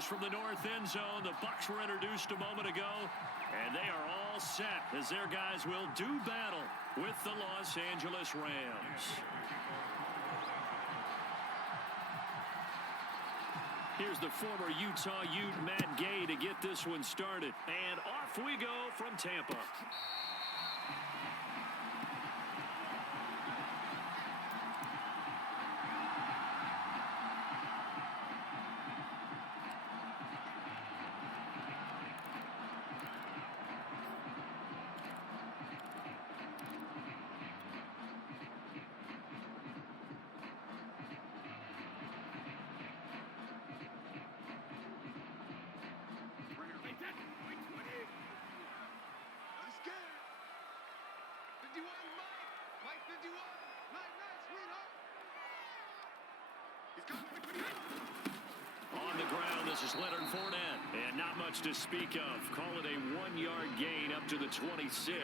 Fires from the north end zone. The Bucs were introduced a moment ago, and they are all set as their guys will do battle with the Los Angeles Rams. Here's the former Utah Ute, Matt Gay, to get this one started. And off we go from Tampa. On the ground, this is Leonard Fournette. And not much to speak of. Call it a 1-yard gain up to the 26.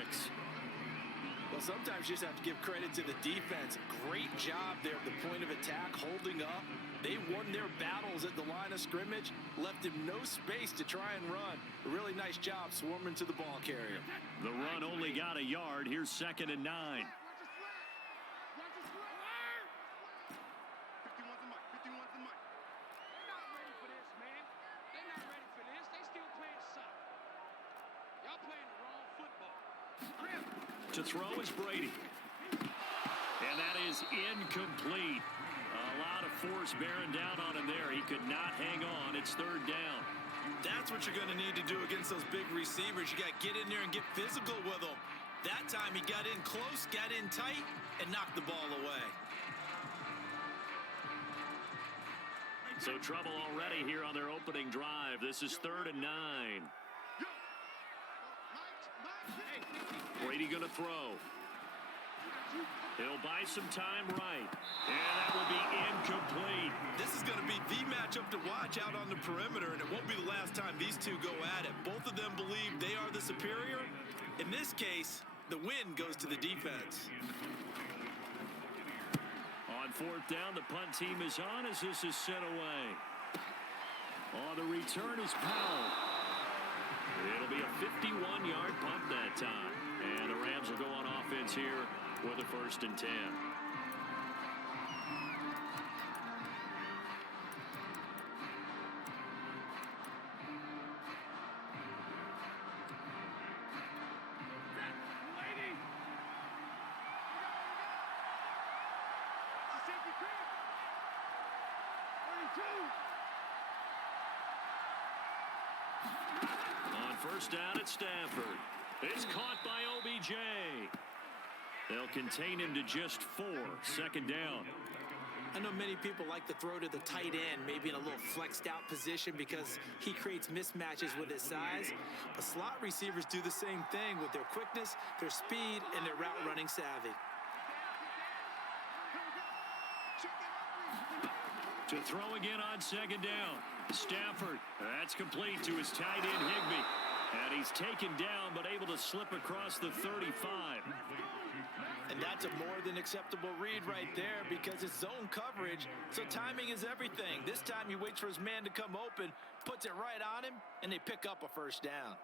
Well, sometimes you just have to give credit to the defense. Great job there at the point of attack, holding up. They won their battles at the line of scrimmage, left him no space to try and run. A really nice job swarming to the ball carrier. The run only got a yard. Here's 2nd and 9. To throw is Brady. And that is incomplete. A lot of force bearing down on him there. He could not hang on. It's 3rd down. That's what you're going to need to do against those big receivers. You got to get in there and get physical with them. That time he got in close, got in tight, and knocked the ball away. So trouble already here on their opening drive. This is 3rd and 9. Brady going to throw. He'll buy some time right. And that will be incomplete. This is going to be the matchup to watch out on the perimeter, and it won't be the last time these two go at it. Both of them believe they are the superior. In this case, the win goes to the defense. On 4th down, the punt team is on as this is sent away. On the return is Powell. It'll be a 51-yard punt that time. And the Rams will go on offense here with a 1st and 10. On 1st down at Stafford. It's caught by OBJ. They'll contain him to just 4. 2nd down. I know many people like to throw to the tight end, maybe in a little flexed out position because he creates mismatches with his size. But slot receivers do the same thing with their quickness, their speed, and their route running savvy. To throw again on 2nd down. Stafford. That's complete to his tight end Higbee. And he's taken down but able to slip across the 35. And that's a more than acceptable read right there because it's zone coverage, so timing is everything. This time he waits for his man to come open, puts it right on him, and they pick up a 1st down.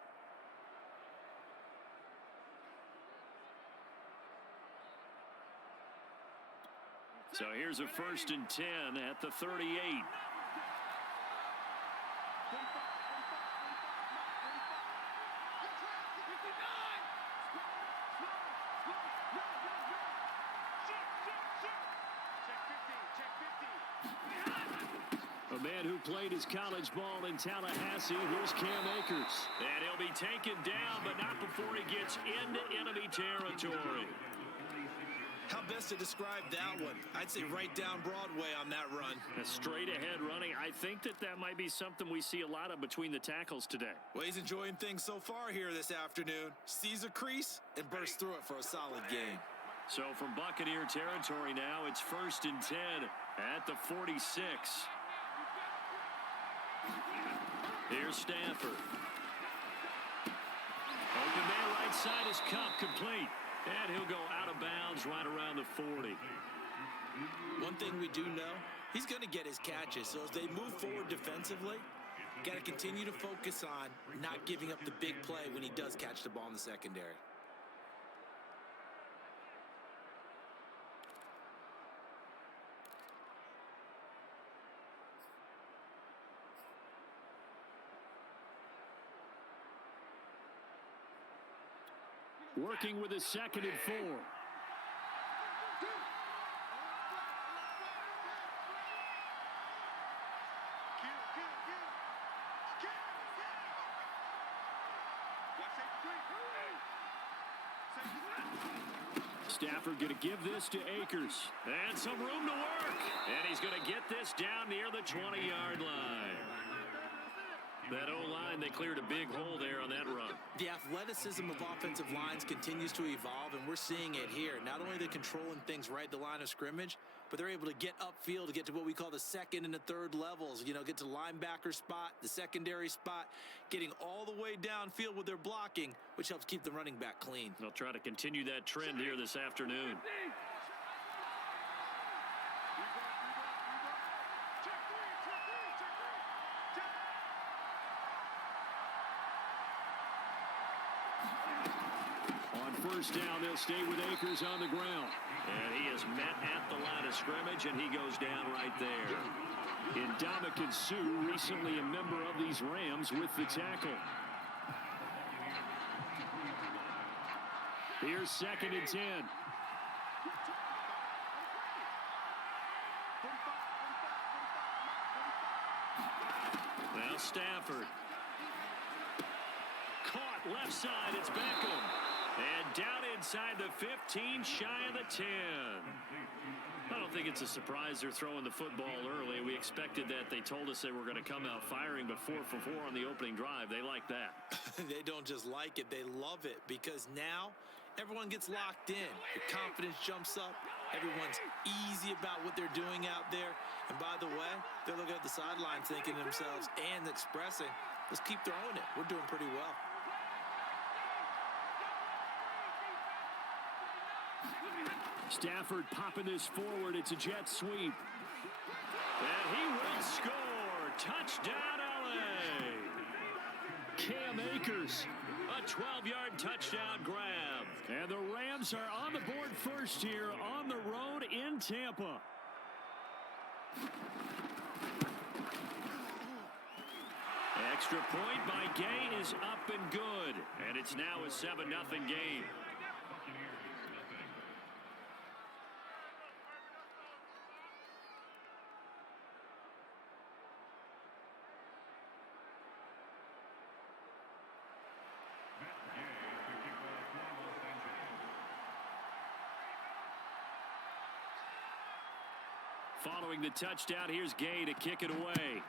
So here's a 1st and 10 at the 38. A man who played his college ball in Tallahassee, here's Cam Akers. And he'll be taken down, but not before he gets into enemy territory. How best to describe that one? I'd say right down Broadway on that run. A straight ahead running. I think that might be something we see a lot of between the tackles today. Well, he's enjoying things so far here this afternoon. Sees a crease and bursts through it for a solid gain. So from Buccaneer territory now, it's 1st and 10 at the 46. Here's Stafford. Open man right side is Cup, complete. And he'll go out of bounds right around the 40. One thing we do know, he's going to get his catches. So as they move forward defensively, Got to continue to focus on not giving up the big play when he does catch the ball in the secondary. Working with a 2nd and 4. Stafford going to give this to Akers. And some room to work. And he's going to get this down near the 20-yard line. That O-line, they cleared a big hole there on that run. The athleticism of offensive lines continues to evolve, and we're seeing it here. Not only are they controlling things right at the line of scrimmage, but they're able to get upfield to get to what we call the 2nd and the 3rd levels. You know, get to the linebacker spot, the secondary spot, getting all the way downfield with their blocking, which helps keep the running back clean. They'll try to continue that trend here this afternoon. First down, they'll stay with Akers on the ground. And he is met at the line of scrimmage, and he goes down right there. Ndamukong Suh, recently a member of these Rams, with the tackle. Here's 2nd and 10. Now Stafford. Caught left side, it's Beckham. And down inside the 15, shy of the 10. I don't think it's a surprise they're throwing the football early. We expected that. They told us they were going to come out firing, but 4 for 4 on the opening drive. They like that. They don't just like it, they love it, because now everyone gets locked in. The confidence jumps up. Everyone's easy about what they're doing out there. And by the way, they're looking at the sideline thinking to themselves and expressing, let's keep throwing it. We're doing pretty well. Stafford popping this forward. It's a jet sweep. And he will score. Touchdown, L.A. Cam Akers, a 12-yard touchdown grab. And the Rams are on the board first here on the road in Tampa. Extra point by Gay is up and good. And it's now a 7-0 game. Following the touchdown, here's Gay to kick it away.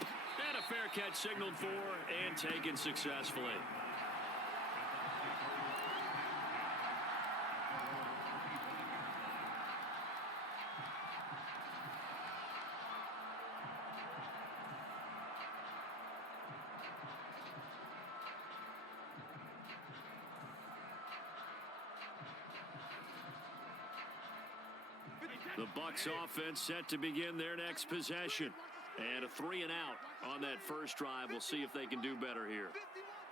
And a fair catch signaled for and taken successfully. The Bucs offense set to begin their next possession. And a 3 and out on that first drive. We'll see if they can do better here.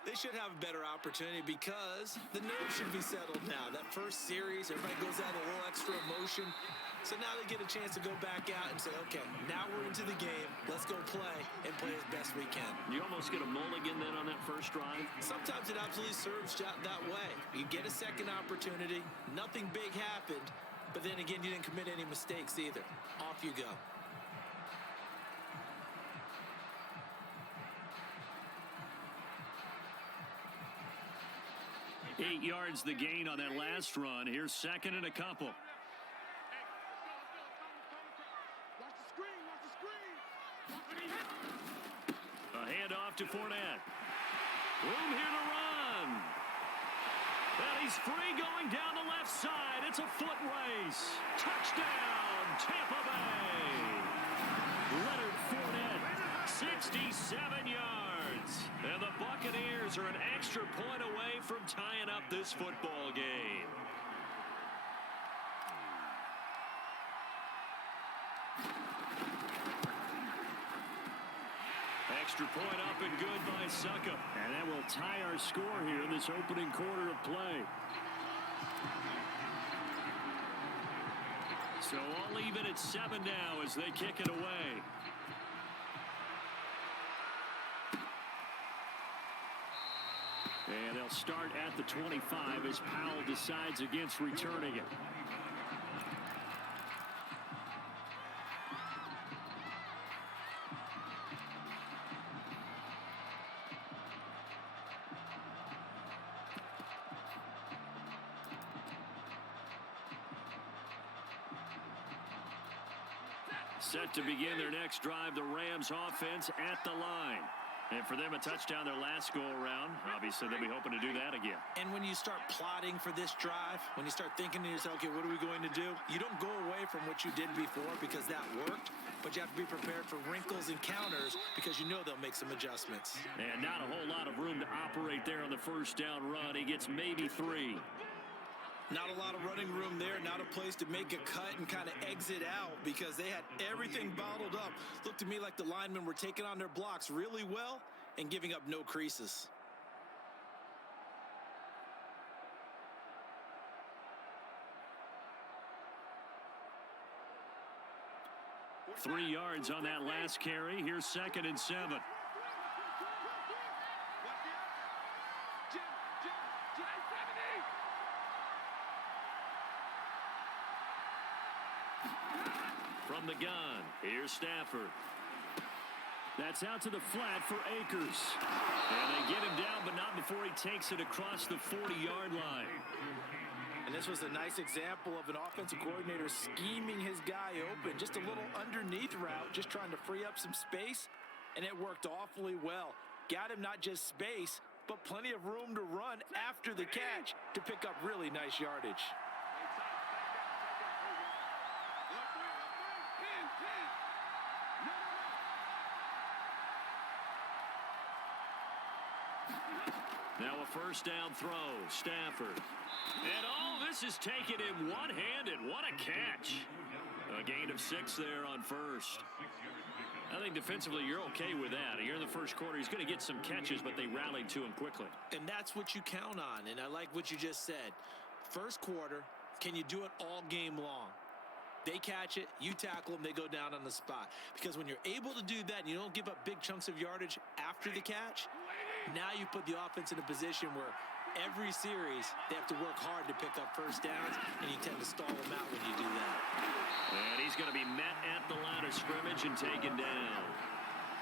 They should have a better opportunity because the nerves should be settled now. That first series, everybody goes out a little extra emotion. So now they get a chance to go back out and say, okay, now we're into the game. Let's go play and play as best we can. You almost get a mulligan then on that first drive? Sometimes it absolutely serves that way. You get a second opportunity. Nothing big happened. But then again, you didn't commit any mistakes either. Off you go. Eight yards the gain on that last run. Here's 2nd and a couple. A handoff to Fournette. Room here to run. And he's free going down the left side. It's a foot race. Touchdown, Tampa Bay. Leonard Fournette, 67 yards. And the Buccaneers are an extra point away from tying up this football game. extra point up and good by Suckup. And that will tie our score here in this opening quarter of play. So all even at 7 now as they kick it away. And they'll start at the 25 as Powell decides against returning it. Set to begin their next drive, the Rams offense at the line. And for them, a touchdown their last go-around. Obviously, they'll be hoping to do that again. And when you start plotting for this drive, when you start thinking to yourself, okay, what are we going to do? You don't go away from what you did before because that worked, but you have to be prepared for wrinkles and counters because you know they'll make some adjustments. And not a whole lot of room to operate there on the first down run. He gets maybe 3. Not a lot of running room there, not a place to make a cut and kind of exit out because they had everything bottled up. Looked to me like the linemen were taking on their blocks really well and giving up no creases. Three yards on that last carry. Here's 2nd and 7. From the gun, here's Stafford. That's out to the flat for Akers. And they get him down, but not before he takes it across the 40-yard line. And this was a nice example of an offensive coordinator scheming his guy open. Just a little underneath route, just trying to free up some space. And it worked awfully well. Got him not just space, but plenty of room to run after the catch to pick up really nice yardage. Now a first down throw, Stafford. And all this is taken in one-handed. What a catch. A gain of 6 there on first. I think defensively you're okay with that. Here in the first quarter, he's going to get some catches, but they rallied to him quickly. And that's what you count on, and I like what you just said. First quarter, can you do it all game long? They catch it, you tackle them, they go down on the spot. Because when you're able to do that and you don't give up big chunks of yardage after the catch, now you put the offense in a position where every series they have to work hard to pick up first downs, and you tend to stall them out when you do that. And he's going to be met at the line of scrimmage and taken down.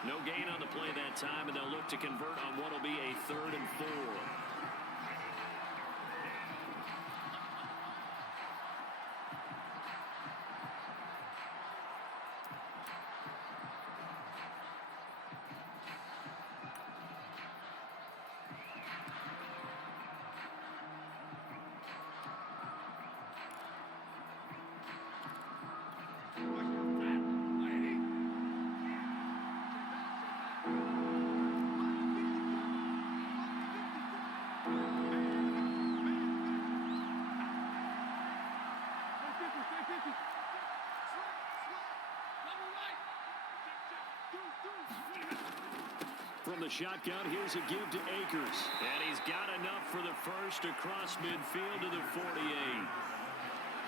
No gain on the play that time, and they'll look to convert on what will be a 3rd and 4. From the shotgun, here's a give to Akers. And he's got enough for the first across midfield to the 48.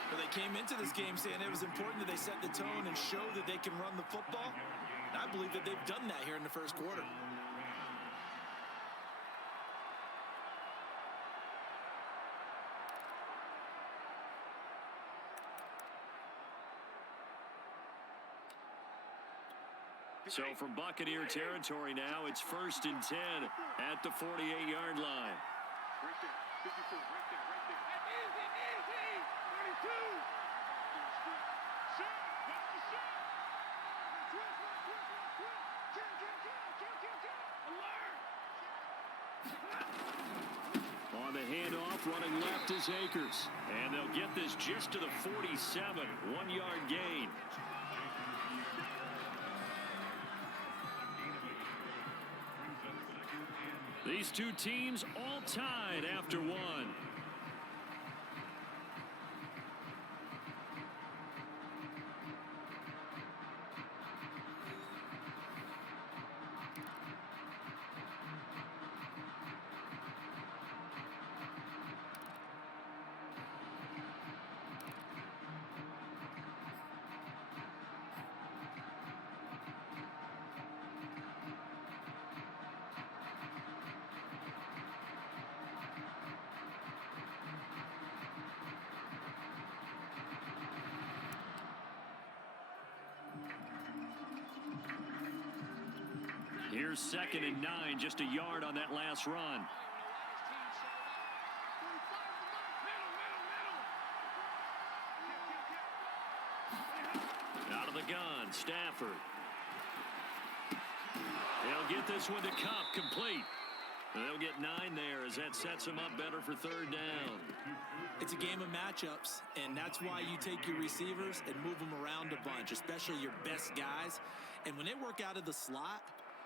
Well, they came into this game saying it was important that they set the tone and show that they can run the football. And I believe that they've done that here in the first quarter. So from Buccaneer territory now, it's 1st and 10 at the 48-yard line. Right there. 54, right there, right there. Easy, 32. Shot, watch the shot. Kill. Alert. On the handoff, running left is Akers. And they'll get this just to the 47, 1-yard gain. These two teams all tied after one. Here's 2nd and 9, just a yard on that last run. Out of the gun, Stafford. He'll get this one to Cup, complete. They'll get 9 there as that sets them up better for 3rd down. It's a game of matchups, and that's why you take your receivers and move them around a bunch, especially your best guys. And when they work out of the slot,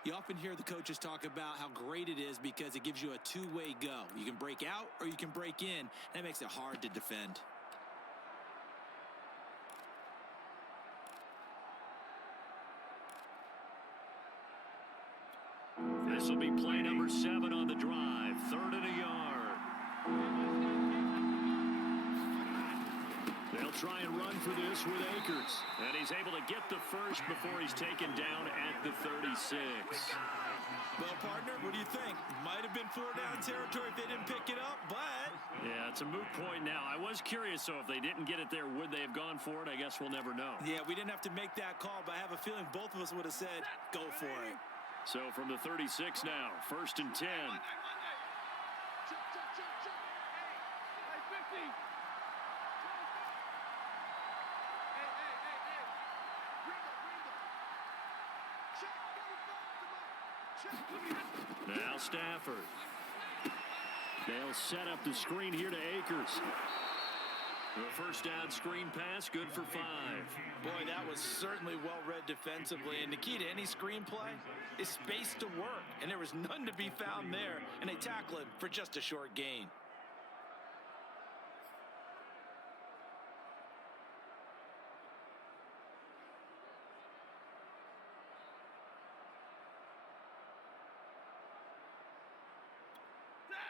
you often hear the coaches talk about how great it is because it gives you a two-way go. You can break out or you can break in. That makes it hard to defend. This will be play number 7 on the drive. 3rd and a yard. They'll try and run for this with Akers. And he's able to get the first before he's taken down at the 36. Well, partner, what do you think? Might have been 4-down territory if they didn't pick it up, but... Yeah, it's a moot point now. I was curious, so if they didn't get it there, would they have gone for it? I guess we'll never know. Yeah, we didn't have to make that call, but I have a feeling both of us would have said, go for it. So from the 36 now, 1st and 10. Now Stafford. They'll set up the screen here to Akers. The 1st down screen pass, good for 5. Boy, that was certainly well read defensively. And the key to any screenplay is space to work. And there was none to be found there. And they tackle it for just a short gain.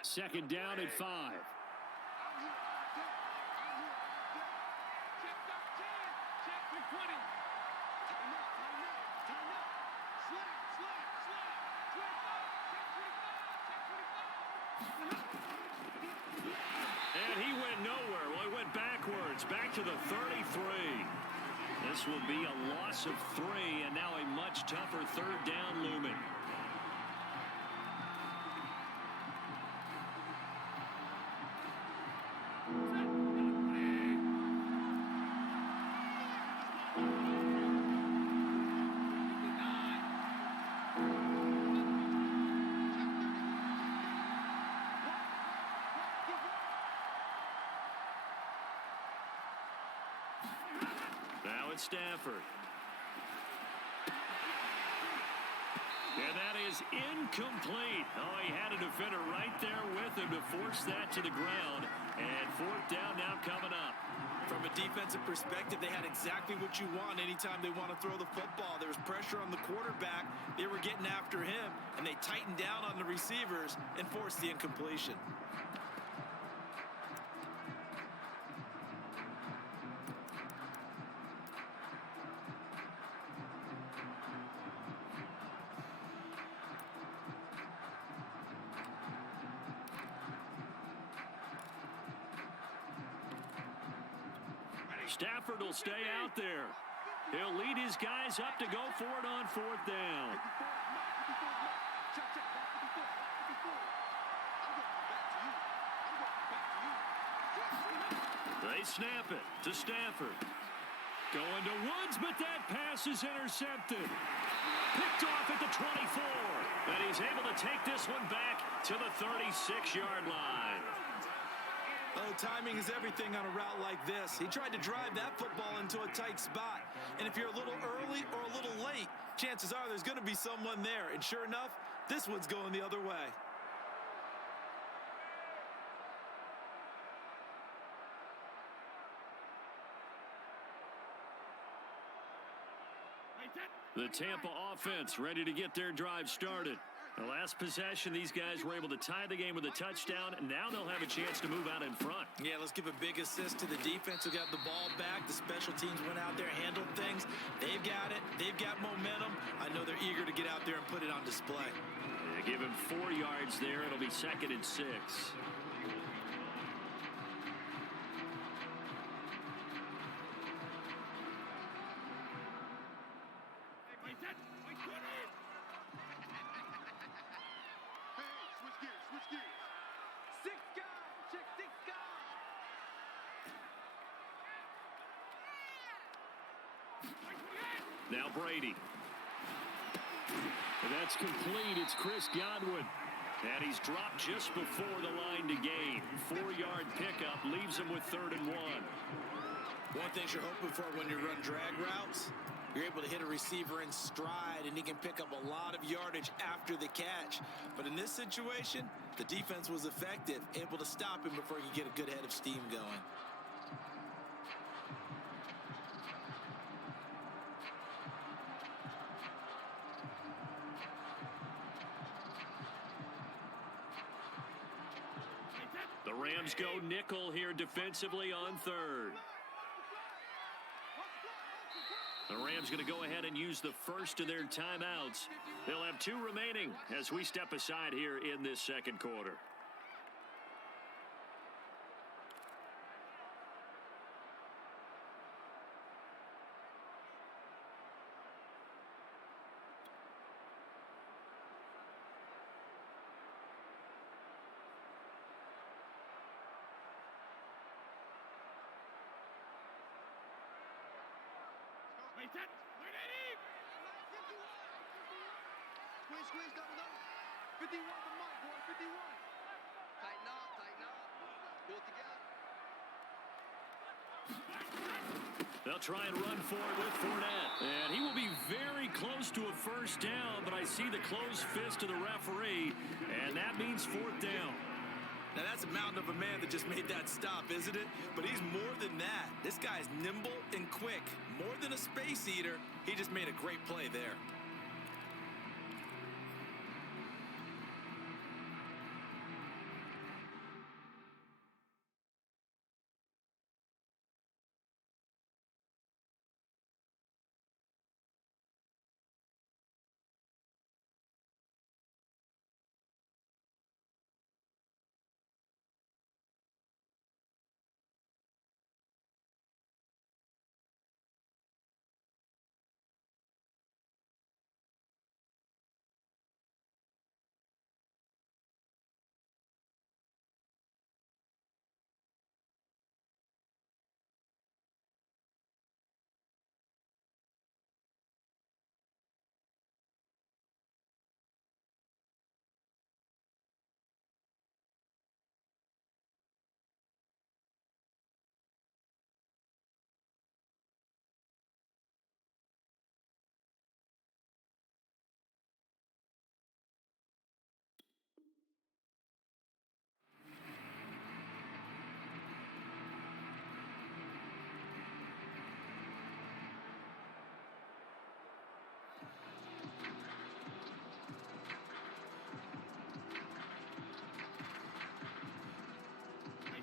Second down at 5. And he went nowhere. Well, he went backwards, back to the 33. This will be a loss of 3, and now a much tougher 3rd down looming. Now it's Stafford. And that is incomplete. Oh, he had a defender right there with him to force that to the ground. And 4th down now coming up. From a defensive perspective, they had exactly what you want anytime they want to throw the football. There was pressure on the quarterback. They were getting after him, and they tightened down on the receivers and forced the incompletion. Stafford will stay out there. He'll lead his guys up to go for it on 4th down. They snap it to Stafford. Going to Woods, but that pass is intercepted. Picked off at the 24. And he's able to take this one back to the 36-yard line. Oh, timing is everything on a route like this. He tried to drive that football into a tight spot. And if you're a little early or a little late, chances are there's going to be someone there. And sure enough, this one's going the other way. The Tampa offense ready to get their drive started. The last possession, these guys were able to tie the game with a touchdown, and now they'll have a chance to move out in front. Yeah, let's give a big assist to the defense who got the ball back. The special teams went out there, handled things. They've got it. They've got momentum. I know they're eager to get out there and put it on display. Yeah, give him 4 yards there. It'll be 2nd and 6. Now Brady. And that's complete. It's Chris Godwin. And he's dropped just before the line to gain. 4-yard pickup leaves him with 3rd and 1. One thing you're hoping for when you run drag routes, you're able to hit a receiver in stride, and he can pick up a lot of yardage after the catch. But in this situation, the defense was effective, able to stop him before he could get a good head of steam going. The Rams go nickel here defensively on 3rd. The Rams going to go ahead and use the first of their timeouts. They'll have 2 remaining as we step aside here in this second quarter. Squeeze, double. 51 for Mike, boy, 51. Tighten up. Pull together. They'll try and run for it with Fournette. And he will be very close to a first down, but I see the closed fist of the referee, and that means 4th down. Now, that's a mountain of a man that just made that stop, isn't it? But he's more than that. This guy's nimble and quick. More than a space eater, he just made a great play there.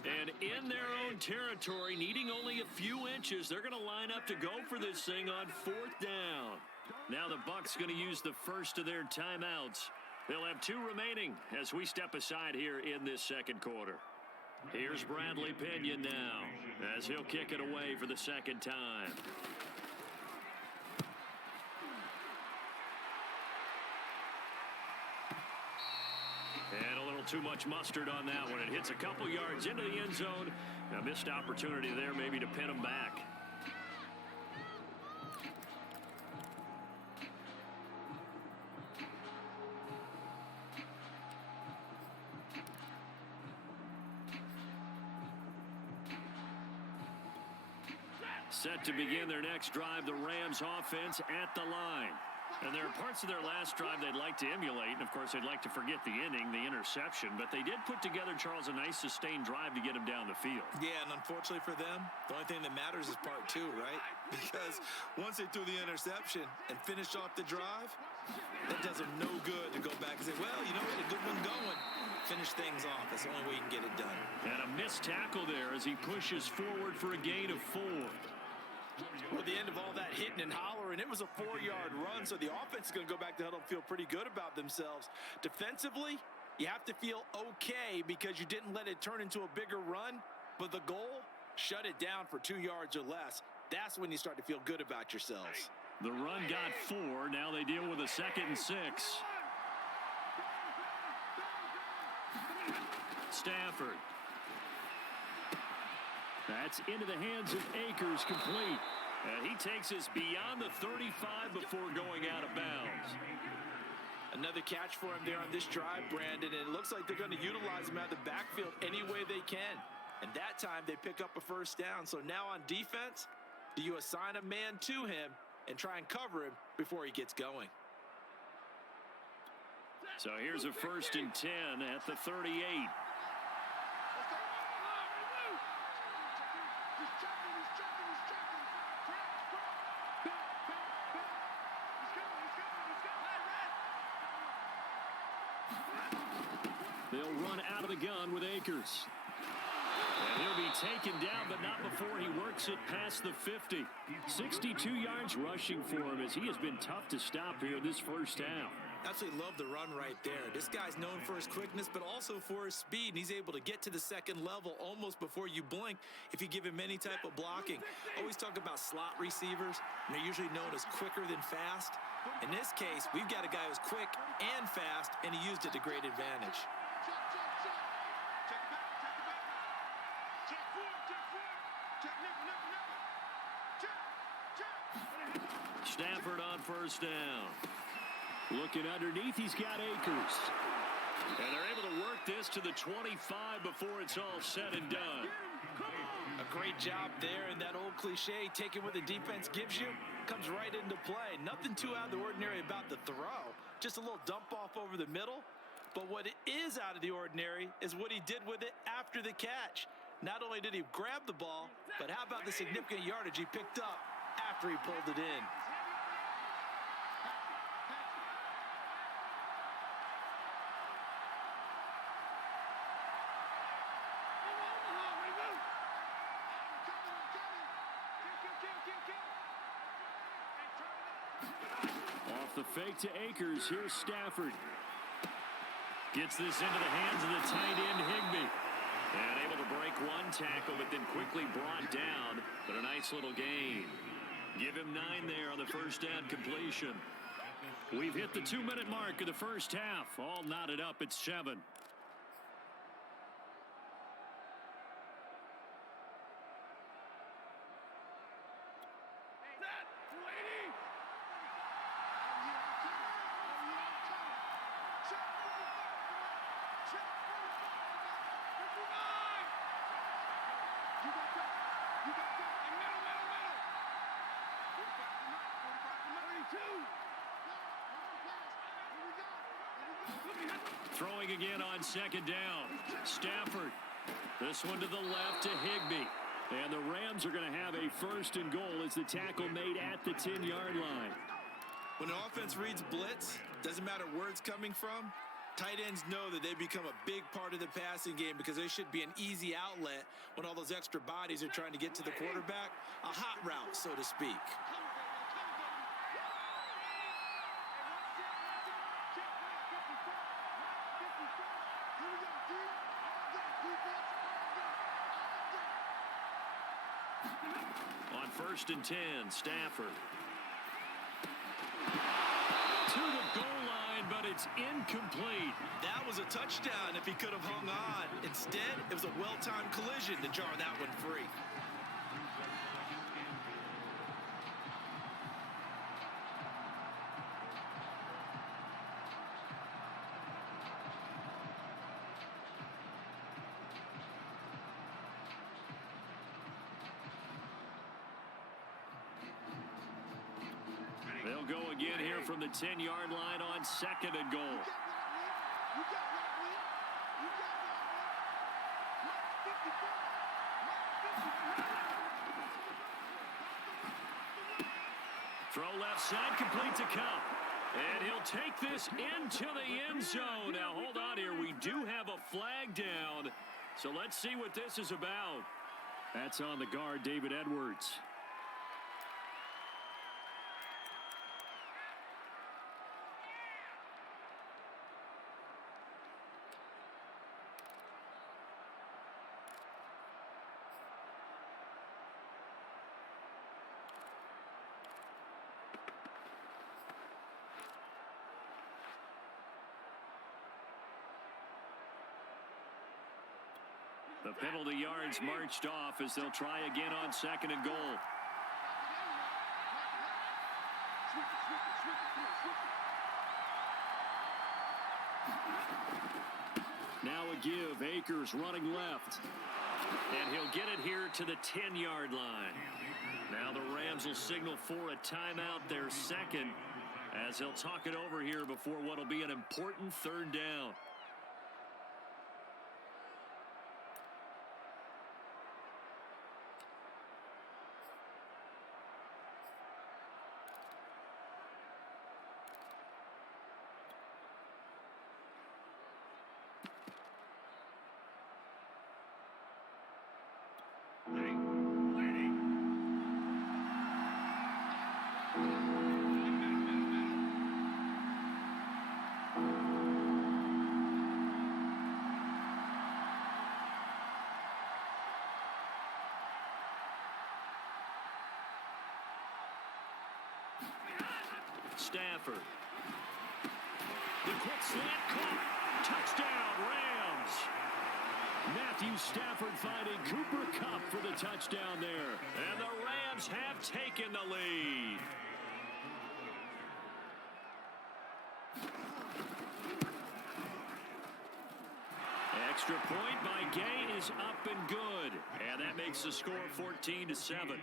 And in their own territory, needing only a few inches, they're going to line up to go for this thing on 4th down. Now the Bucs going to use the first of their timeouts. They'll have 2 remaining as we step aside here in this second quarter. Here's Bradley Pinion now as he'll kick it away for the second time. And a little too much mustard on that one. It hits a couple yards into the end zone. A missed opportunity there maybe to pin him back. Set to begin their next drive, the Rams offense at the line. And there are parts of their last drive they'd like to emulate. And, of course, they'd like to forget the inning, the interception. But they did put together, Charles, a nice sustained drive to get him down the field. Yeah, and unfortunately for them, the only thing that matters is part 2, right? Because once they threw the interception and finished off the drive, that does them no good to go back and say, well, you know, we had a good one going. Finish things off. That's the only way you can get it done. And a missed tackle there as he pushes forward for a gain of 4. Well, at the end of all that hitting and hollering, it was a 4-yard run, so the offense is going to go back to huddle and feel pretty good about themselves. Defensively, you have to feel okay because you didn't let it turn into a bigger run, but the goal, shut it down for 2 yards or less. That's when you start to feel good about yourselves. The run got 4. Now they deal with a 2nd and 6. Stafford. That's into the hands of Akers, complete. And he takes us beyond the 35 before going out of bounds. Another catch for him there on this drive, Brandon, and it looks like they're going to utilize him out of the backfield any way they can. And that time they pick up a first down. So now on defense, do you assign a man to him and try and cover him before he gets going? So here's a 1st and 10 at the 38. They'll run out of the gun with Akers. And he'll be taken down, but not before he works it past the 50. 62 yards rushing for him as he has been tough to stop here this first half. Absolutely love the run right there. This guy's known for his quickness, but also for his speed, and he's able to get to the second level almost before you blink if you give him any type of blocking. Always talk about slot receivers, and they're usually known as quicker than fast. In this case, we've got a guy who's quick and fast, and he used it to great advantage. Stafford on first down. Looking underneath, he's got Akers. And they're able to work this to the 25 before it's all said and done. A great job there, and that old cliche, taking what the defense gives you, comes right into play. Nothing too out of the ordinary about the throw. Just a little dump off over the middle. But what is out of the ordinary is what he did with it after the catch. Not only did he grab the ball, but how about the significant yardage he picked up after he pulled it in. Off the fake to Akers, here's Stafford. Gets this into the hands of the tight end, Higbee. And able to break one tackle, but then quickly brought down. But a nice little gain. Give him 9 there on the first down completion. We've hit the 2-minute mark of the first half. All knotted up at 7. Throwing again on second down. Stafford. This one to the left to Higbee. And the Rams are going to have a 1st and goal as the tackle made at the 10-yard line. When an offense reads blitz, doesn't matter where it's coming from, tight ends know that they become a big part of the passing game because they should be an easy outlet when all those extra bodies are trying to get to the quarterback. A hot route, so to speak. On 1st and 10, Stafford. To the goal line, but it's incomplete. That was a touchdown if he could have hung on. Instead, it was a well-timed collision to jar that one free. They'll go again here from the 10-yard line on 2nd and goal. Throw left side, complete to Cup. And he'll take this into the end zone. Now, hold on here. We do have a flag down. So let's see what this is about. That's on the guard, David Edwards. The penalty yards marched off as they'll try again on 2nd and goal. Now a give. Akers running left. And he'll get it here to the 10-yard line. Now the Rams will signal for a timeout, their second, as they'll talk it over here before what will be an important third down. Stafford. The quick slant caught. Touchdown, Rams. Matthew Stafford finding Cooper Kupp for the touchdown there. And the Rams have taken the lead. Extra point by Gay is up and good. And that makes the score 14-7.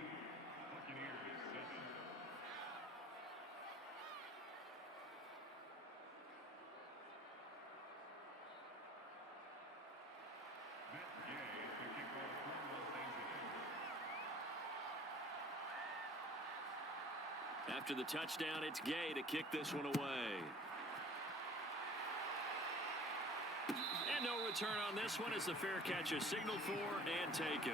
After the touchdown, it's Gay to kick this one away. And no return on this one as the fair catch is signaled for and taken.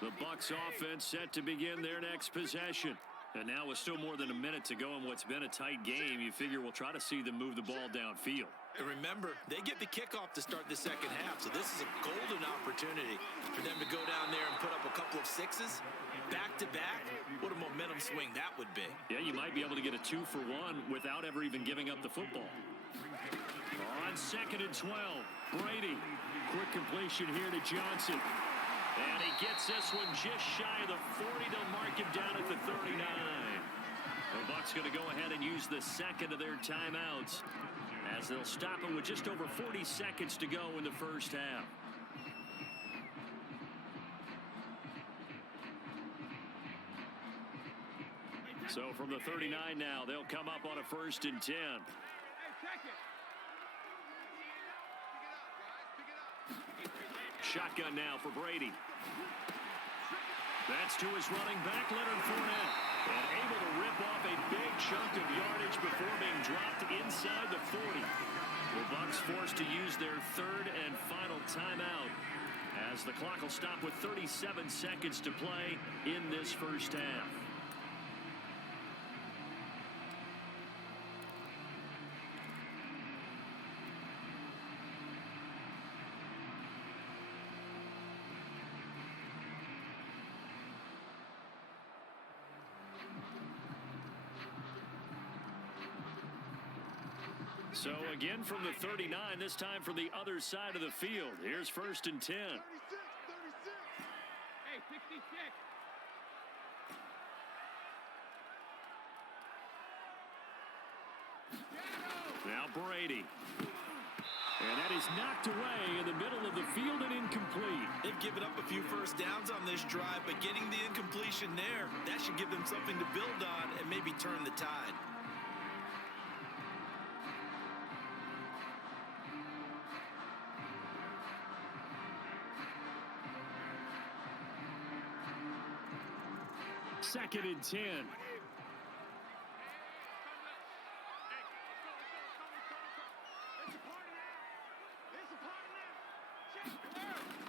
The Bucs offense set to begin their next possession. And now with still more than a minute to go in what's been a tight game, you figure we'll try to see them move the ball downfield. And remember, they get the kickoff to start the second half, so this is a golden opportunity for them to go down there and put up a couple of sixes back-to-back. What a momentum swing that would be. Yeah, you might be able to get a 2-for-1 without ever even giving up the football. On 2nd and 12, Brady. Quick completion here to Johnson. And he gets this one just shy of the 40. They'll mark him down at the 39. The Bucs going to go ahead and use the second of their timeouts as they'll stop it with just over 40 seconds to go in the first half. So from the 39 now, they'll come up on a 1st and 10. Shotgun now for Brady. That's to his running back, Leonard Fournette. And able to rip off a big chunk of yardage before being dropped inside the 40. The Bucs forced to use their third and final timeout as the clock will stop with 37 seconds to play in this first half. So again from the 39, this time from the other side of the field. Here's 1st and 10. 36. Hey, 66. Now Brady. And that is knocked away in the middle of the field and incomplete. They've given up a few first downs on this drive, but getting the incompletion there, that should give them something to build on and maybe turn the tide. Second and 10.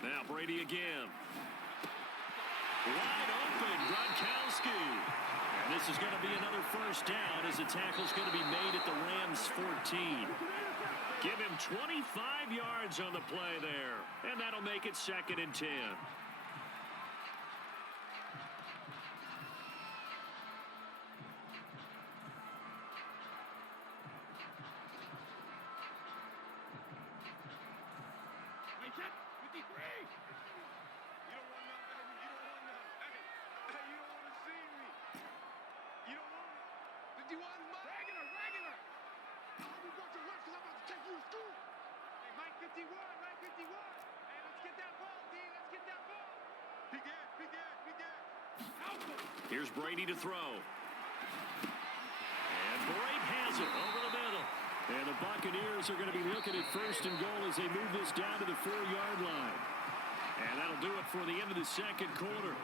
Now Brady again. Wide open, Gronkowski. And this is going to be another first down as the tackle's going to be made at the Rams 14. Give him 25 yards on the play there. And that'll make it 2nd and 10. Mike. Regular. You got your left because I'm about to take you to school. Hey, Mike 51. Hey, let's get that ball, D. Let's get that ball. Be there. Here's Brady to throw. And Brady has it over the middle. And the Buccaneers are going to be looking at first and goal as they move this down to the 4-yard line. And that'll do it for the end of the second quarter.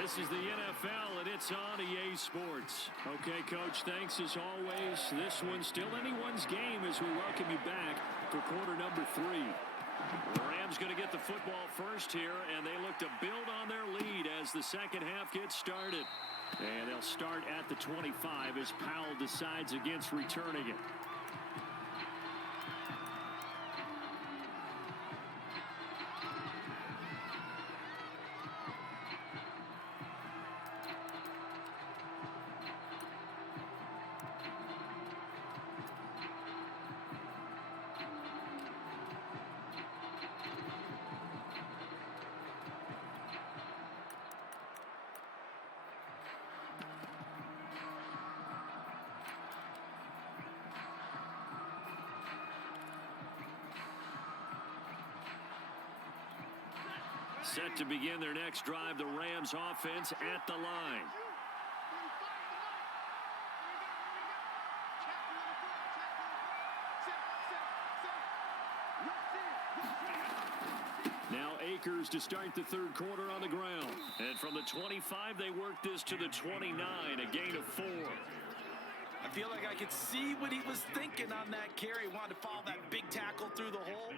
This is the NFL, and it's on EA Sports. Okay, Coach, thanks as always. This one's still anyone's game as we welcome you back for quarter number 3. The Rams going to get the football first here, and they look to build on their lead as the second half gets started. And they'll start at the 25 as Powell decides against returning it. Set to begin their next drive, the Rams offense at the line. Now Akers to start the third quarter on the ground. And from the 25, they work this to the 29, a gain of 4. I feel like I could see what he was thinking on that carry. Wanted to follow that big tackle through the hole.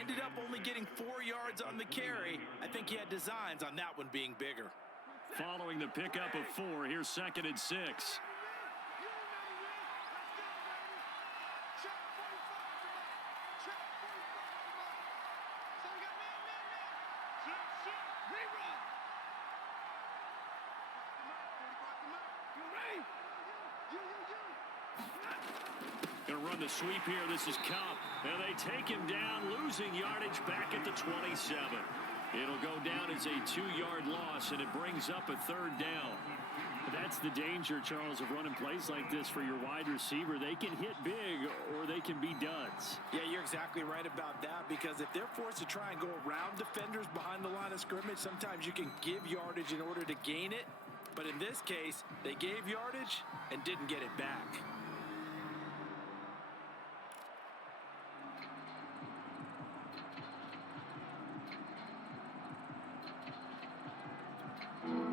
Ended up only getting 4 yards on the carry. I think he had designs on that one being bigger. Following the pickup of 4, here's 2nd and 6. Going to run the sweep here. This is Cup. And they take him down, losing yardage back at the 27. It'll go down as a 2-yard loss, and it brings up a 3rd down. That's the danger, Charles, of running plays like this for your wide receiver. They can hit big or they can be duds. Yeah, you're exactly right about that, because if they're forced to try and go around defenders behind the line of scrimmage, sometimes you can give yardage in order to gain it. But in this case, they gave yardage and didn't get it back.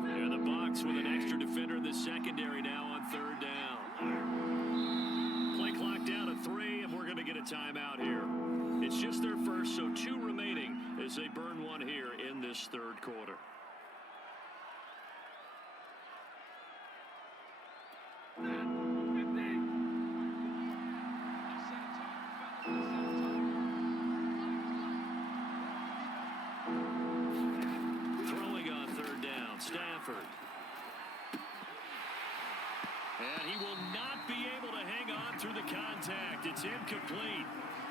And the Bucs with an extra defender in the secondary now on 3rd down. Play clock down to 3, and we're going to get a timeout here. It's just their first, so 2 remaining as they burn one here in this 3rd quarter. Throwing on 3rd down, Stafford. And he will not be able to hang on through the contact. It's incomplete.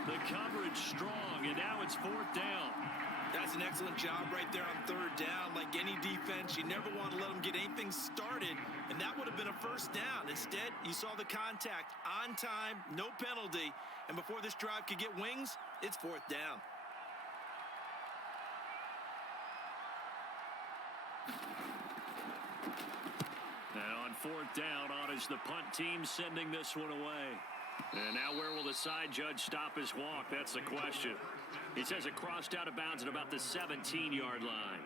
The coverage strong, and now it's 4th down. That's an excellent job right there on 3rd down. Like any defense, you never want to let them get anything started, and that would have been a 1st down. Instead, you saw the contact on time, no penalty, and before this drive could get wings, it's 4th down. And on 4th down, on is the punt team sending this one away. And now where will the side judge stop his walk? That's the question. He says it crossed out of bounds at about the 17-yard line.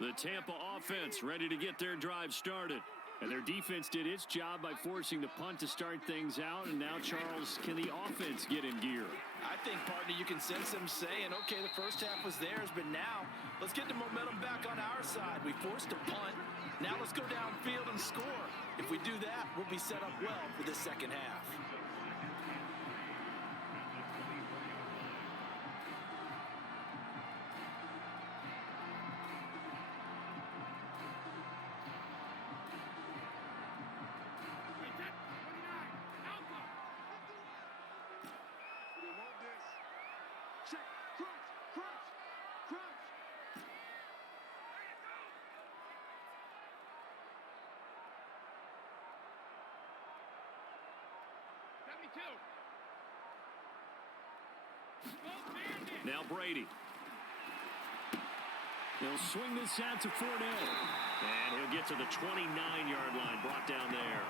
The Tampa offense ready to get their drive started. And their defense did its job by forcing the punt to start things out. And now, Charles, can the offense get in gear? I think, partner, you can sense them saying, okay, the first half was theirs, but now let's get the momentum back on our side. We forced a punt. Now let's go downfield and score. If we do that, we'll be set up well for the second half. Now Brady. He'll swing this out to Fournette. And he'll get to the 29-yard line, brought down there.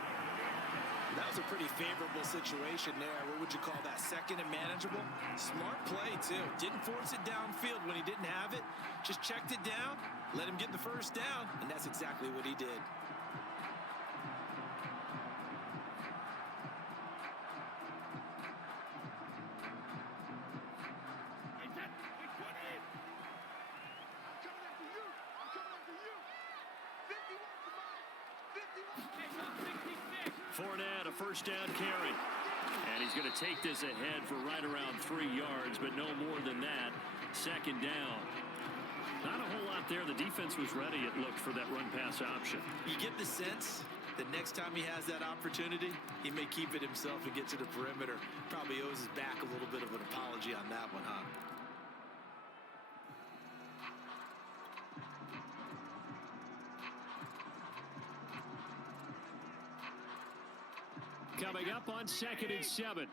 That was a pretty favorable situation there. What would you call that? Second and manageable? Smart play, too. Didn't force it downfield when he didn't have it. Just checked it down, let him get the first down, and that's exactly what he did. Fournette, a first down carry. And he's going to take this ahead for right around 3 yards, but no more than that. Second down. Not a whole lot there. The defense was ready, it looked, for that run-pass option. You get the sense that next time he has that opportunity, he may keep it himself and get to the perimeter. Probably owes his back a little bit of an apology on that one, huh? Coming up on 2nd and 7.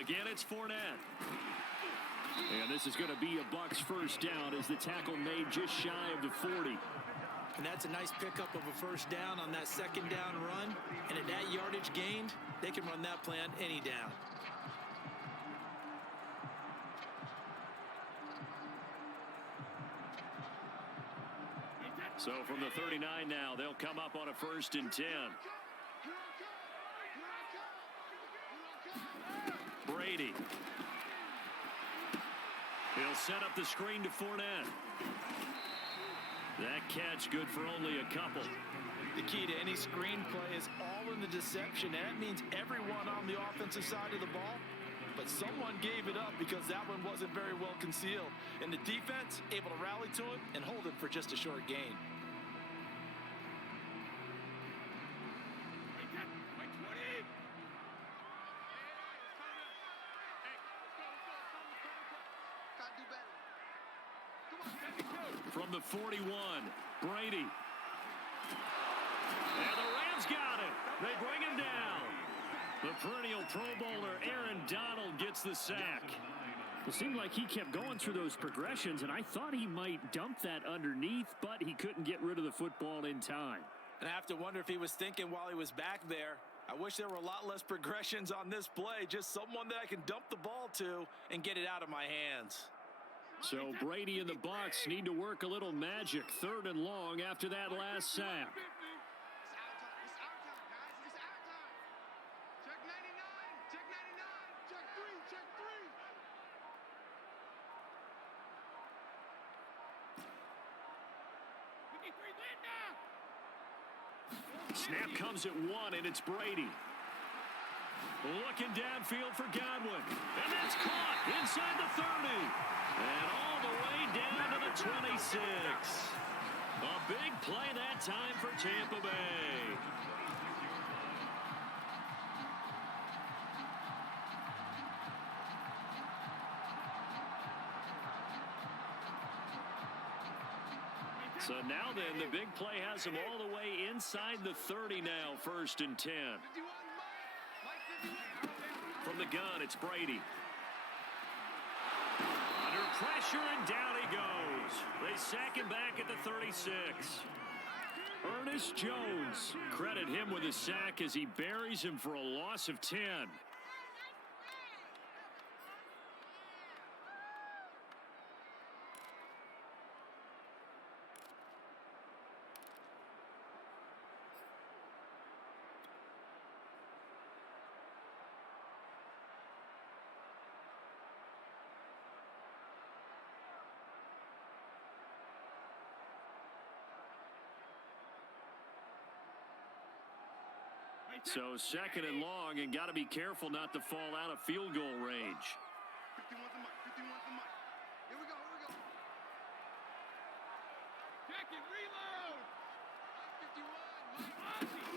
Again, it's Fournette. And this is going to be a Bucs first down as the tackle made just shy of the 40. And that's a nice pickup of a first down on that second down run. And at that yardage gained, they can run that plan any down. So from the 39 now, they'll come up on a 1st and 10. Brady. He'll set up the screen to Fournette. That catch good for only a couple. The key to any screenplay is all in the deception. And that means everyone on the offensive side of the ball. But someone gave it up because that one wasn't very well concealed. And the defense able to rally to it and hold it for just a short gain. From the 41, Brady. And the Rams got it. They bring him down. The perennial Pro Bowler Aaron Donald gets the sack. It seemed like he kept going through those progressions, and I thought he might dump that underneath, but he couldn't get rid of the football in time. And I have to wonder if he was thinking while he was back there, I wish there were a lot less progressions on this play, just someone that I can dump the ball to and get it out of my hands. So Brady and the Bucs need to work a little magic. 3rd and long after that last sack. Snap comes at 1, and it's Brady. Looking downfield for Godwin. And that's caught inside the 30. And all the way down to the 26. A big play that time for Tampa Bay. So now then, the big play has him all the way inside the 30 now, 1st and 10. From the gun, it's Brady. Under pressure, and down he goes. They sack him back at the 36. Ernest Jones, credit him with a sack as he buries him for a loss of 10. So 2nd and long, and got to be careful not to fall out of field goal range. 51's the mark. 51's the mark. Here we go. Here we go. Check it. Reload.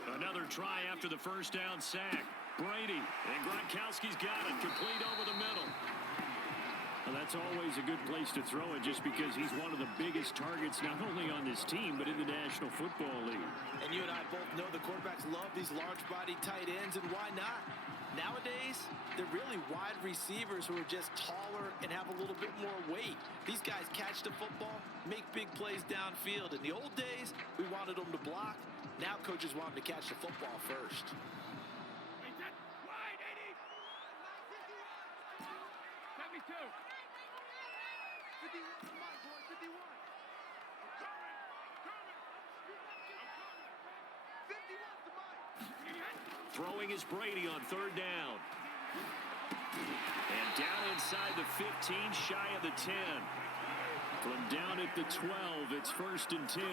51. Another try after the first down sack. Brady, and Gronkowski's got it. Complete over the middle. Well, that's always a good place to throw it just because he's one of the biggest targets not only on this team but in the National Football League. And you and I both know the quarterbacks love these large-body tight ends, and why not? Nowadays, they're really wide receivers who are just taller and have a little bit more weight. These guys catch the football, make big plays downfield. In the old days, we wanted them to block. Now coaches want them to catch the football first. Wide, 80. 72. 51 to Mike, boy, 51. I'm coming. 51 to Mike. Throwing is Brady on third down. And down inside the 15, shy of the 10. From down at the 12, it's 1st and 10.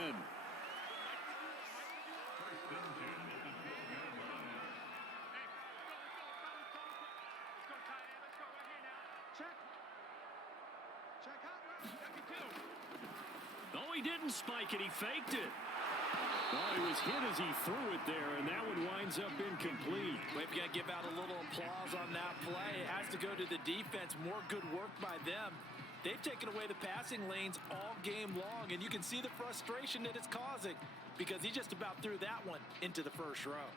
Oh, he didn't spike it. He faked it. Oh, he was hit as he threw it there, and that one winds up incomplete. We've got to give out a little applause on that play. It has to go to the defense. More good work by them. They've taken away the passing lanes all game long, and you can see the frustration that it's causing because he just about threw that one into the first row.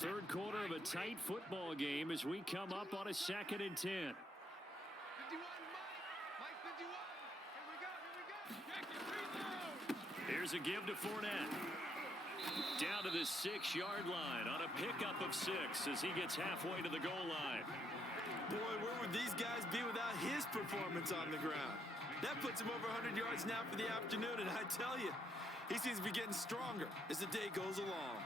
Third quarter of a tight football game as we come up on a 2nd and 10. 51, Mike 51. Here we go, Here's a give to Fournette. Down to the 6-yard line on a pickup of 6 as he gets halfway to the goal line. Boy, where would these guys be without his performance on the ground? That puts him over 100 yards now for the afternoon, and I tell you, he seems to be getting stronger as the day goes along.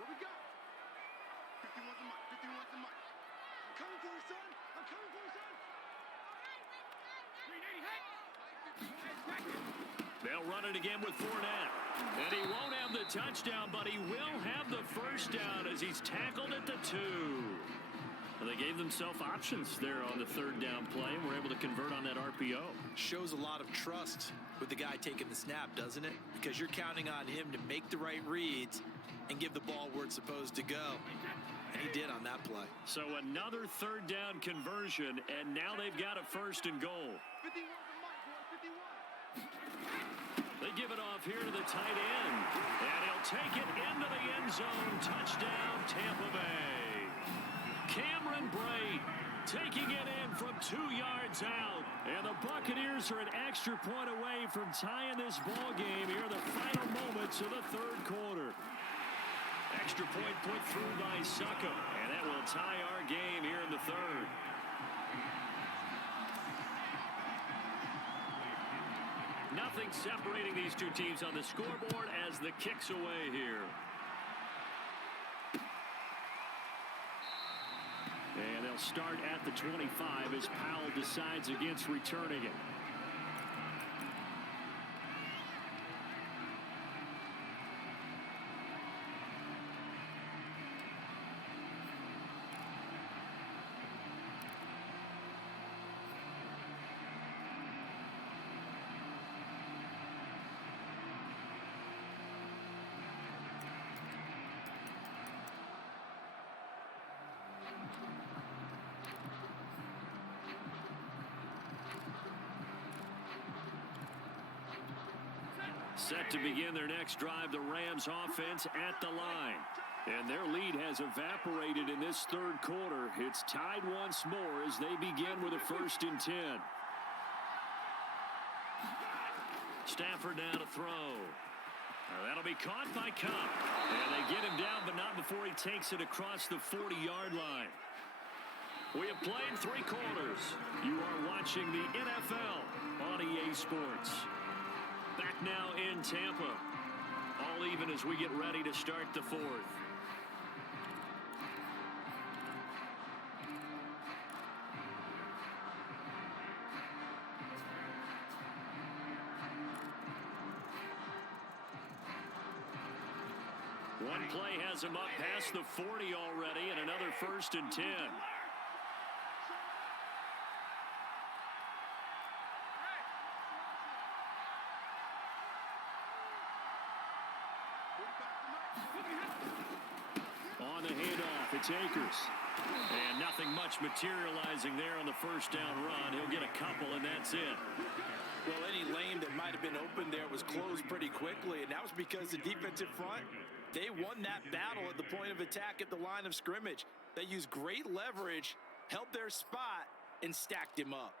What we got? 51 to Mike, 51 to Mike. I'm coming for you, son. I'm coming for you, son. They'll run it again with Fournette. And he won't have the touchdown, but he will have the first down as he's tackled at the 2. Well, they gave themselves options there on the 3rd down play and were able to convert on that RPO. Shows a lot of trust with the guy taking the snap, doesn't it? Because you're counting on him to make the right reads and give the ball where it's supposed to go. And he did on that play. So another 3rd down conversion, and now they've got a 1st and goal. 51 to Mike, boy, 51. They give it off here to the tight end. And he'll take it into the end zone. Touchdown, Tampa Bay. Cameron Brate taking it in from 2 yards out. And the Buccaneers are an extra point away from tying this ball game here in the final moments of the 3rd quarter. Extra point put through by Succo. And that will tie our game here in the 3rd. Nothing separating these two teams on the scoreboard as the kick's away here. And they'll start at the 25 as Powell decides against returning it. Set to begin their next drive, the Rams offense at the line. And their lead has evaporated in this 3rd quarter. It's tied once more as they begin with a 1st and 10. Stafford now to throw. That'll be caught by Cup. And they get him down, but not before he takes it across the 40-yard line. We have played 3 quarters. You are watching the NFL on EA Sports. Back now in Tampa. All even as we get ready to start the 4th. One play has him up past the 40 already, and another 1st and 10. On the handoff, it's Akers. And nothing much materializing there on the first down run. He'll get a couple, and that's it. Well, any lane that might have been open there was closed pretty quickly, and that was because the defensive front, they won that battle at the point of attack at the line of scrimmage. They used great leverage, held their spot, and stacked him up.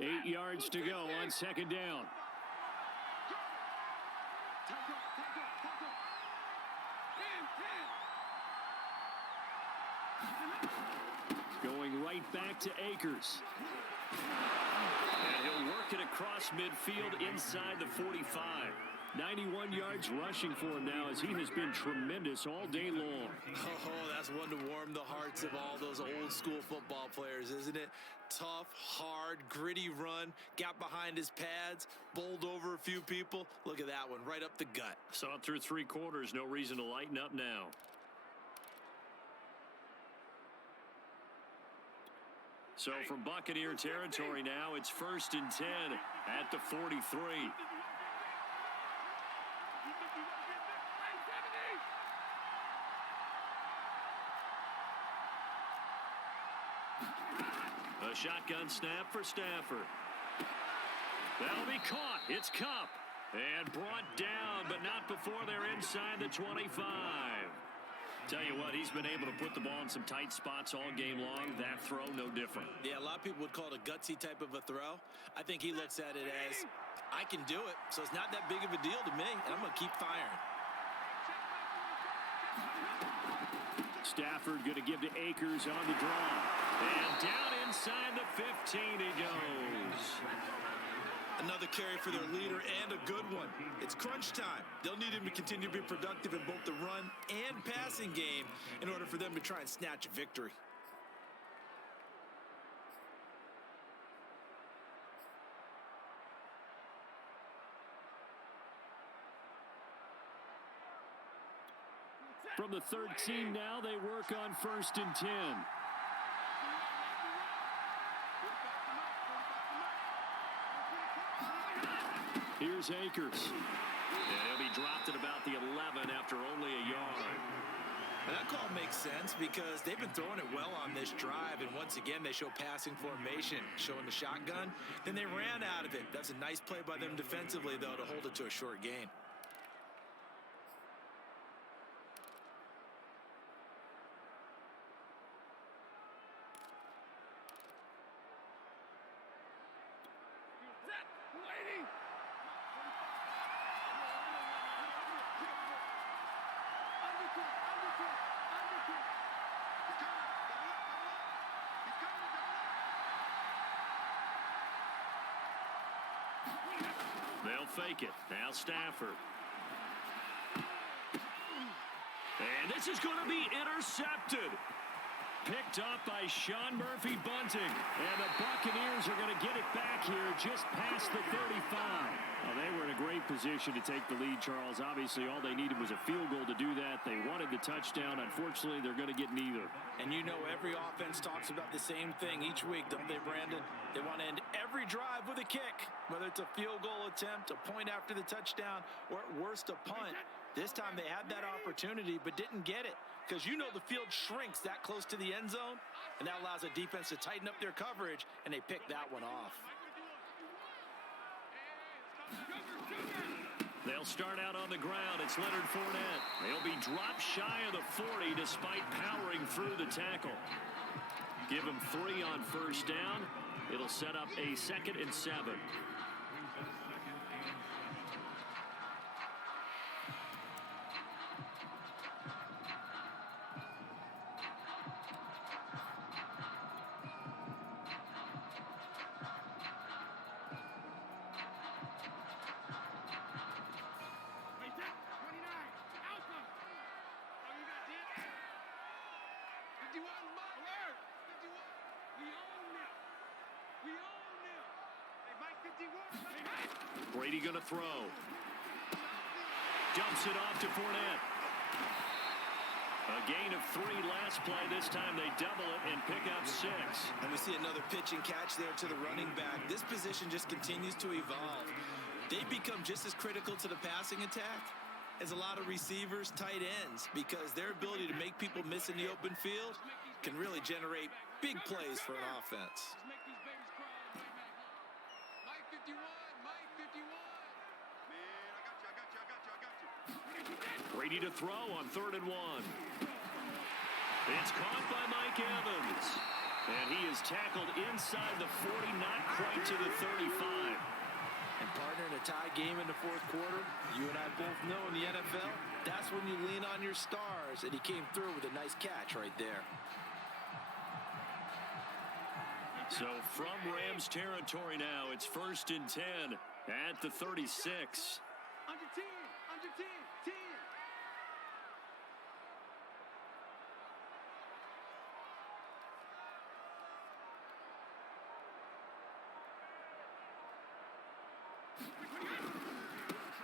Eight yards to go on second down. Going right back to Akers. And he'll work it across midfield inside the 45. 91 yards rushing for him now as he has been tremendous all day long. Oh, that's one to warm the hearts of all those old school football players, isn't it? Tough, hard, gritty run, got behind his pads, bowled over a few people. Look at that one, right up the gut. Saw it through three quarters, no reason to lighten up now. So from Buccaneer territory now, it's 1st and 10 at the 43. A shotgun snap for Stafford. That'll be caught. It's Kupp. And brought down, but not before they're inside the 25. Tell you what, he's been able to put the ball in some tight spots all game long. That throw, no different. Yeah, a lot of people would call it a gutsy type of a throw. I think he looks at it as, I can do it, so it's not that big of a deal to me, and I'm going to keep firing. Stafford going to give to Akers on the draw. And down inside the 15 he goes. Another carry for their leader and a good one. It's crunch time. They'll need him to continue to be productive in both the run and passing game in order for them to try and snatch a victory. From the 13 now, they work on 1st and 10. Here's Akers. And he'll be dropped at about the 11 after only a yard. And that call makes sense because they've been throwing it well on this drive, and once again they show passing formation, showing the shotgun. Then they ran out of it. That's a nice play by them defensively, though, to hold it to a short gain. They'll fake it. Now Stafford. And this is going to be intercepted. Picked up by Sean Murphy Bunting. And the Buccaneers are going to get it back here just past the 35. Well, they were in a great position to take the lead, Charles. Obviously, all they needed was a field goal to do that. They wanted the touchdown. Unfortunately, they're going to get neither. And you know every offense talks about the same thing each week, don't they, Brandon? They want to end every drive with a kick, whether it's a field goal attempt, a point after the touchdown, or at worst a punt. This time they had that opportunity but didn't get it because you know the field shrinks that close to the end zone, and that allows a defense to tighten up their coverage, and they pick that one off. They'll start out on the ground. It's Leonard Fournette. They'll be dropped shy of the 40 despite powering through the tackle. Give him 3 on first down. It'll set up a 2nd and 7. Brady going to throw. Dumps it off to Fournette. A gain of 3 last play. This time they double it and pick up 6. And we see another pitch and catch there to the running back. This position just continues to evolve. They become just as critical to the passing attack as a lot of receivers, tight ends, because their ability to make people miss in the open field can really generate big plays for an offense. Mike 51, Mike 51. Man, I got you. Brady to throw on 3rd and 1. It's caught by Mike Evans. And he is tackled inside the 40, not quite to the 35. And partner, in a tie game in the 4th quarter, you and I both know in the NFL, that's when you lean on your stars, and he came through with a nice catch right there. So from Rams territory now, it's 1st and 10 at the 36. Under 10, under 10, 10.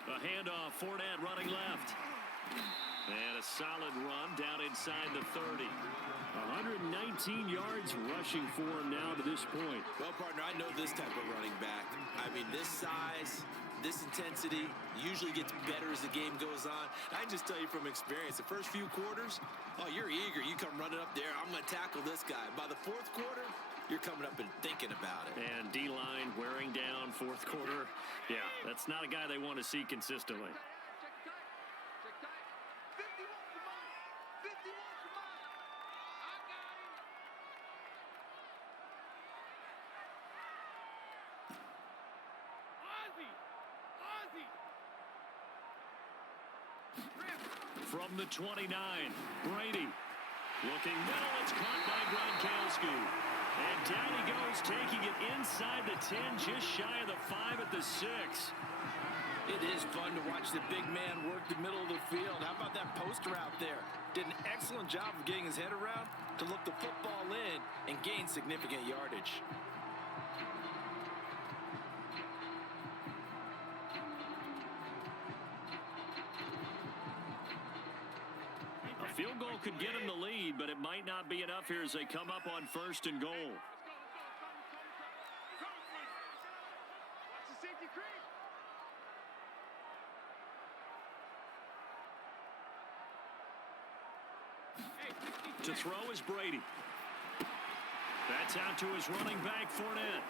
A handoff, Fournette running left. And a solid run down inside the 30. 119 yards rushing for him now to this point. Well, partner, I know this type of running back. I mean, this size, this intensity usually gets better as the game goes on. I can just tell you from experience, the first few quarters, oh, you're eager. You come running up there, I'm going to tackle this guy. By the 4th quarter, you're coming up and thinking about it. And D-line wearing down 4th quarter. Yeah, that's not a guy they want to see consistently. Check tight. 51 for Mike. 51 for Mike. I got him. Ozzy. Ozzy. From the 29, Brady. Looking middle, it's caught by Gronkowski. And down he goes, taking it inside the 10, just shy of the 5 at the 6. It is fun to watch the big man work the middle of the field. How about that poster out there? Did an excellent job of getting his head around to look the football in and gain significant yardage. A field goal could get him the lead, but it might not be enough here as they come up on 1st and goal. Watch the safety creep. To throw is Brady. That's out to his running back, Fournette.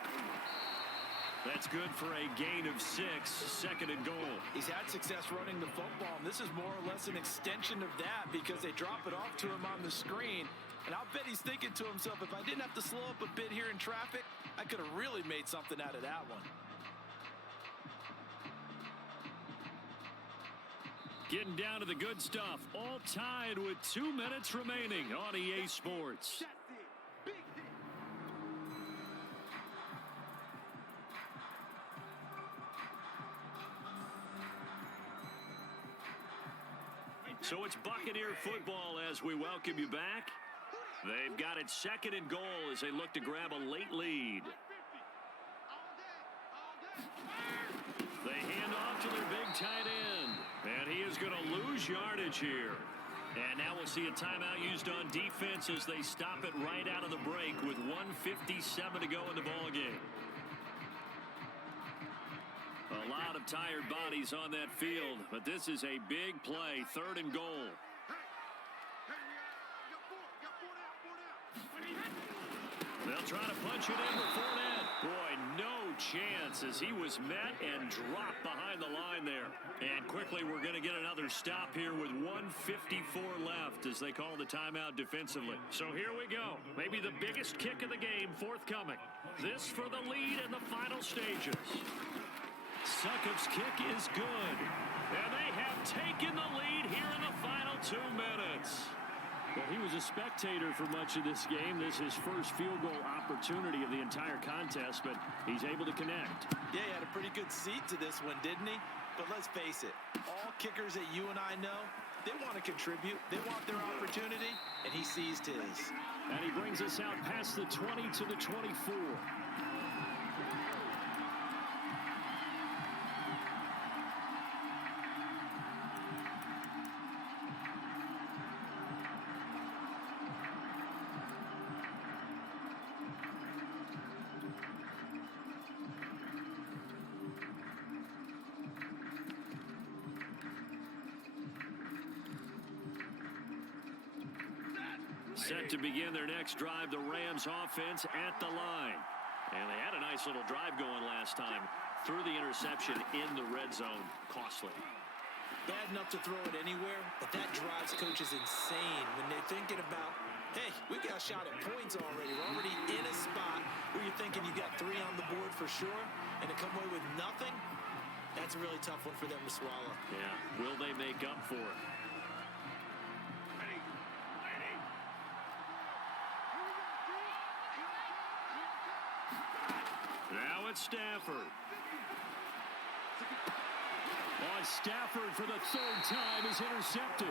That's good for a gain of 6, 2nd and goal. He's had success running the football, and this is more or less an extension of that because they drop it off to him on the screen. And I'll bet he's thinking to himself, if I didn't have to slow up a bit here in traffic, I could have really made something out of that one. Getting down to the good stuff. All tied with 2 minutes remaining on EA Sports. That's it. Big hit. So it's Buccaneer football as we welcome you back. They've got it 2nd and goal as they look to grab a late lead. They hand off to their big tight end. And he is going to lose yardage here. And now we'll see a timeout used on defense as they stop it right out of the break with 1:57 to go in the ballgame. A lot of tired bodies on that field, but this is a big play, 3rd and goal. They'll try to punch it in for Fournette. Boy, no chance as he was met and dropped behind the line there. And quickly we're going to get another stop here with 1:54 left as they call the timeout defensively. So here we go. Maybe the biggest kick of the game forthcoming. This for the lead in the final stages. Sukup's kick is good. And they have taken the lead here in the final 2 minutes. Well, he was a spectator for much of this game. This is his first field goal opportunity of the entire contest, but he's able to connect. Yeah, he had a pretty good seat to this one, didn't he? But let's face it, all kickers that you and I know, they want to contribute. They want their opportunity, and he seized his. And he brings us out past the 20 to the 24. Set to begin their next drive, the Rams offense at the line. And they had a nice little drive going last time. Threw the interception in the red zone. Costly. Bad enough to throw it anywhere, but that drives coaches insane when they're thinking about, hey, we got a shot at points already. We're already in a spot where you're thinking you got 3 on the board for sure, and to come away with nothing, that's a really tough one for them to swallow. Yeah, will they make up for it? Now it's Stafford. Stafford for the 3rd time is intercepted.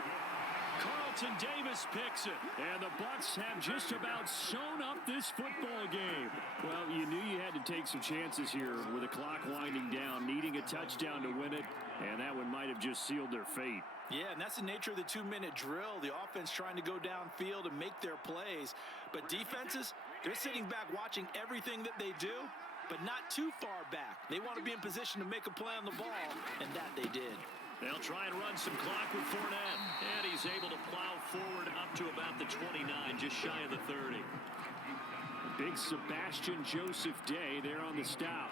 Carlton Davis picks it. And the Bucs have just about sewn up this football game. Well, you knew you had to take some chances here with the clock winding down, needing a touchdown to win it, and that one might have just sealed their fate. Yeah, and that's the nature of the 2-minute drill. The offense trying to go downfield and make their plays. But defenses, they're sitting back watching everything that they do, but not too far back. They want to be in position to make a play on the ball, and that they did. They'll try and run some clock with Fournette, and he's able to plow forward up to about the 29, just shy of the 30. Big Sebastian Joseph Day there on the stop.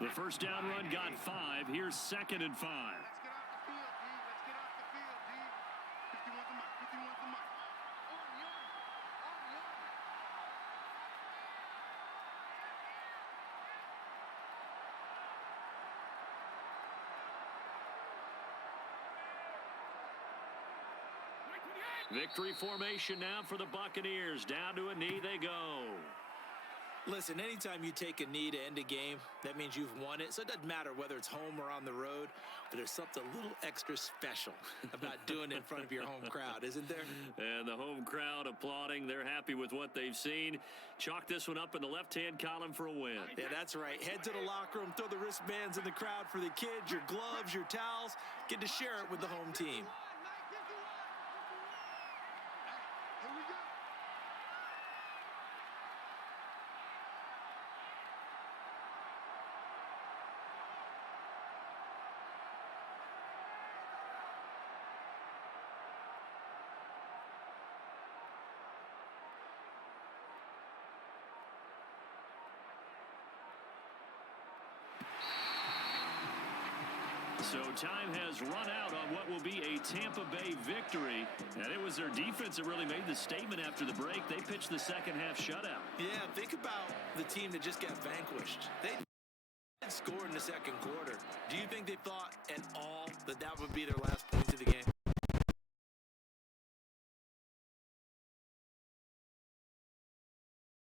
The first down run got 5. Here's 2nd and 5. Let's get off the field, D. Let's get off the field, D. 50 wants the mic. 50 wants the mic. Victory formation now for the Buccaneers. Down to a knee they go. Listen, anytime you take a knee to end a game, that means you've won it. So it doesn't matter whether it's home or on the road, but there's something a little extra special about doing it in front of your home crowd, isn't there? And the home crowd applauding. They're happy with what they've seen. Chalk this one up in the left-hand column for a win. Yeah, that's right. Head to the locker room, throw the wristbands in the crowd for the kids, your gloves, your towels. Get to share it with the home team. Here we go. So time has run out on what will be a Tampa Bay victory. And it was their defense that really made the statement after the break. They pitched the second half shutout. Yeah, think about the team that just got vanquished. They scored in the second quarter. Do you think they thought at all that that would be their last point of the game?